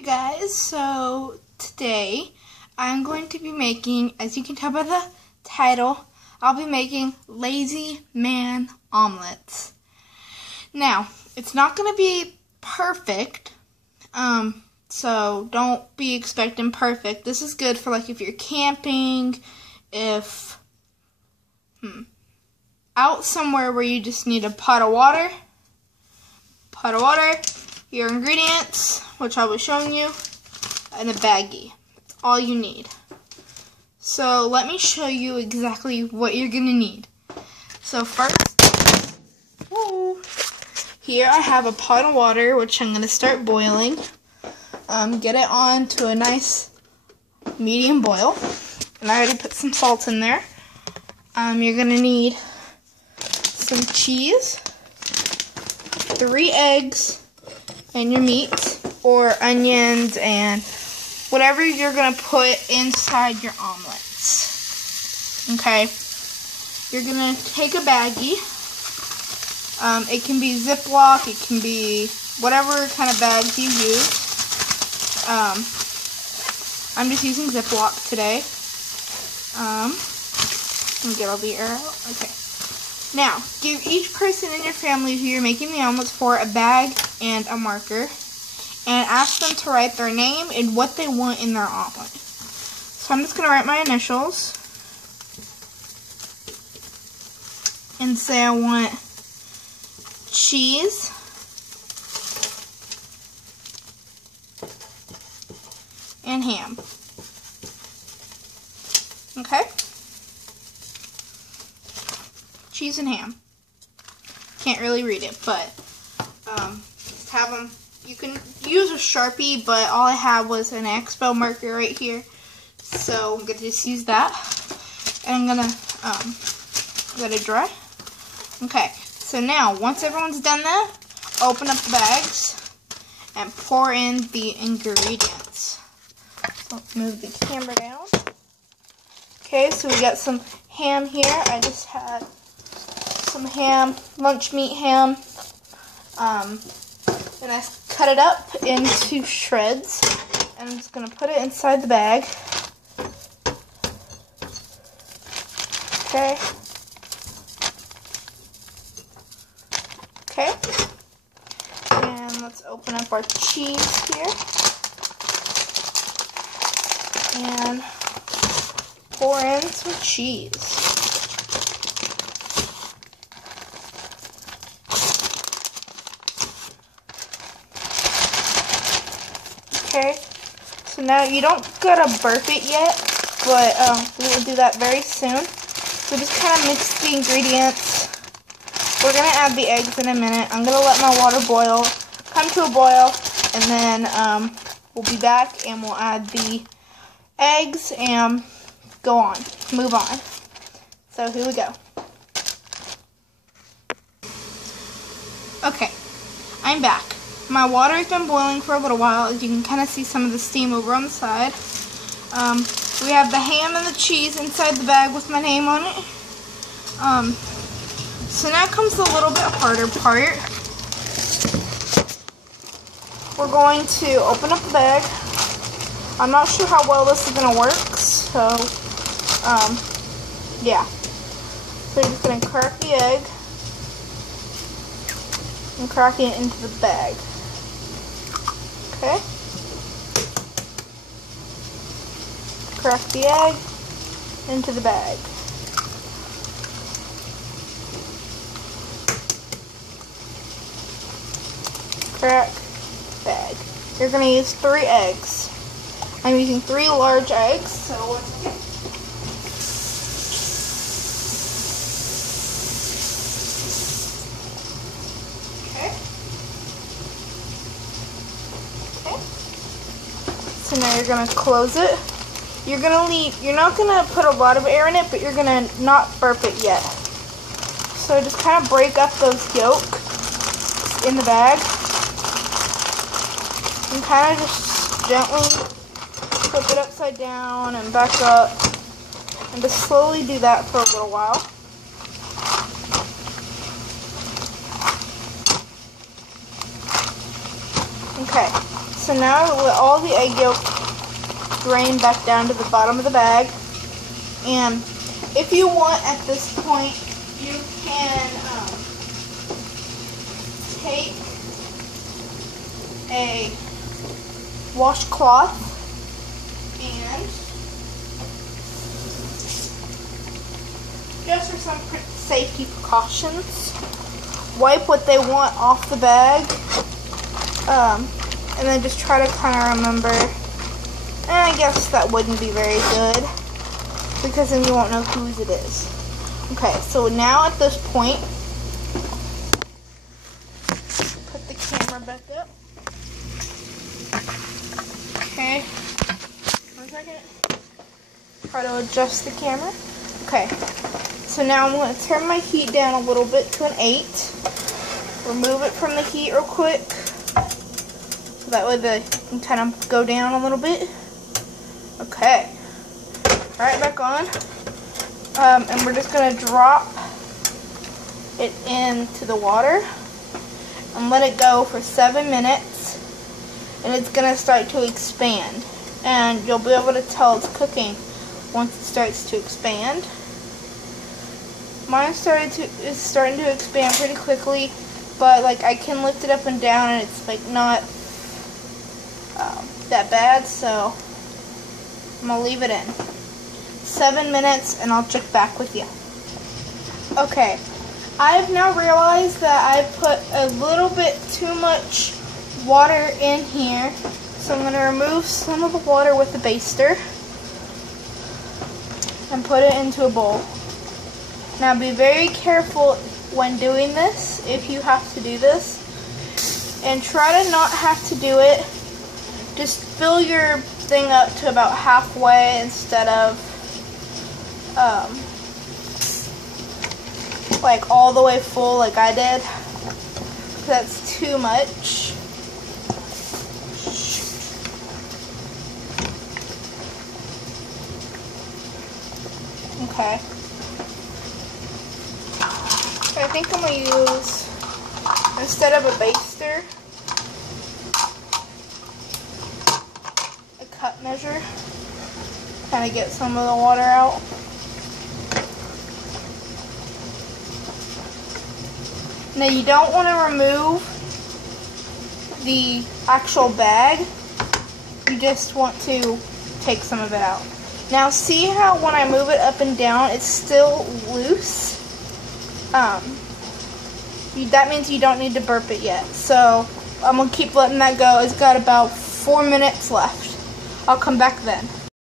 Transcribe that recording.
Hey guys, so today I'm going to be making, as you can tell by the title, I'll be making lazy man omelets. Now, it's not going to be perfect, so don't be expecting perfect. This is good for like if you're camping, if out somewhere where you just need a pot of water, your ingredients, which I'll be showing you, and a baggie. That's all you need. So let me show you exactly what you're gonna need. So first, here I have a pot of water, which I'm gonna start boiling. Get it on to a nice medium boil, and I already put some salt in there. You're gonna need some cheese, 3 eggs, and your meat, or onions, and whatever you're going to put inside your omelets. Okay? You're going to take a baggie. It can be Ziploc, it can be whatever kind of bags you use. I'm just using Ziploc today. Let me get all the air out. Okay. Now, give each person in your family who you're making the omelets for a bag and a marker, and ask them to write their name and what they want in their omelet. So I'm just going to write my initials and say I want cheese, and ham. Okay? Cheese and ham. Can't really read it, but just have them. You can use a Sharpie, but all I have was an Expo marker right here, so I'm gonna just use that. And I'm gonna let it dry. Okay, so now once everyone's done that, open up the bags and pour in the ingredients. So let's move the camera down. Okay, so we got some ham here. I just had some ham, lunch meat ham, and I cut it up into shreds, and I'm just going to put it inside the bag. Okay. Okay. And let's open up our cheese here. And pour in some cheese. Okay, so now you don't gotta burp it yet, but we will do that very soon. So just kind of mix the ingredients. We're gonna add the eggs in a minute. I'm gonna let my water boil, come to a boil, and then we'll be back and we'll add the eggs and move on. So here we go. Okay, I'm back. My water has been boiling for a little while. As you can kind of see some of the steam over on the side. We have the ham and the cheese inside the bag with my name on it. So now comes the little bit harder part. We're going to open up the bag. I'm not sure how well this is going to work, so yeah. So you're just going to crack the egg and crack it into the bag. Okay. Crack the egg into the bag. Crack bag. You're going to use 3 eggs. I'm using 3 large eggs, so let's get So now you're going to close it. You're not going to put a lot of air in it, but you're going to not burp it yet. So just kind of break up those yolks in the bag. And kind of just gently flip it upside down and back up. And just slowly do that for a little while. Okay, So now let all the egg yolk drain back down to the bottom of the bag. And if you want at this point, you can take a washcloth and just for some safety precautions, wipe what they want off the bag, and then just try to kind of remember. And I guess that wouldn't be very good because then you won't know whose it is. Okay, so now at this point, put the camera back up. Okay, 1 second. Try to adjust the camera. Okay, so now I'm going to turn my heat down a little bit to an 8. Remove it from the heat real quick. So that way it can kind of go down a little bit. Okay. Right back on. And we're just going to drop it into the water and let it go for 7 minutes. And it's going to start to expand. And you'll be able to tell it's cooking once it starts to expand. Mine is starting to expand pretty quickly, but like I can lift it up and down and it's like not that bad, so I'm gonna leave it in 7 minutes and I'll check back with you. Okay, I've now realized that I put a little bit too much water in here, so I'm gonna remove some of the water with the baster and put it into a bowl. Now be very careful when doing this, if you have to do this, and try to not have to do it. Just fill your thing up to about halfway instead of like all the way full like I did. That's too much. Okay. So I think I'm going to use, instead of a baster, a cup measure. Kind of get some of the water out. Now you don't want to remove the actual bag. You just want to take some of it out. Now see how when I move it up and down, it's still loose? That means you don't need to burp it yet. So I'm going to keep letting that go. It's got about 4 minutes left. I'll come back then.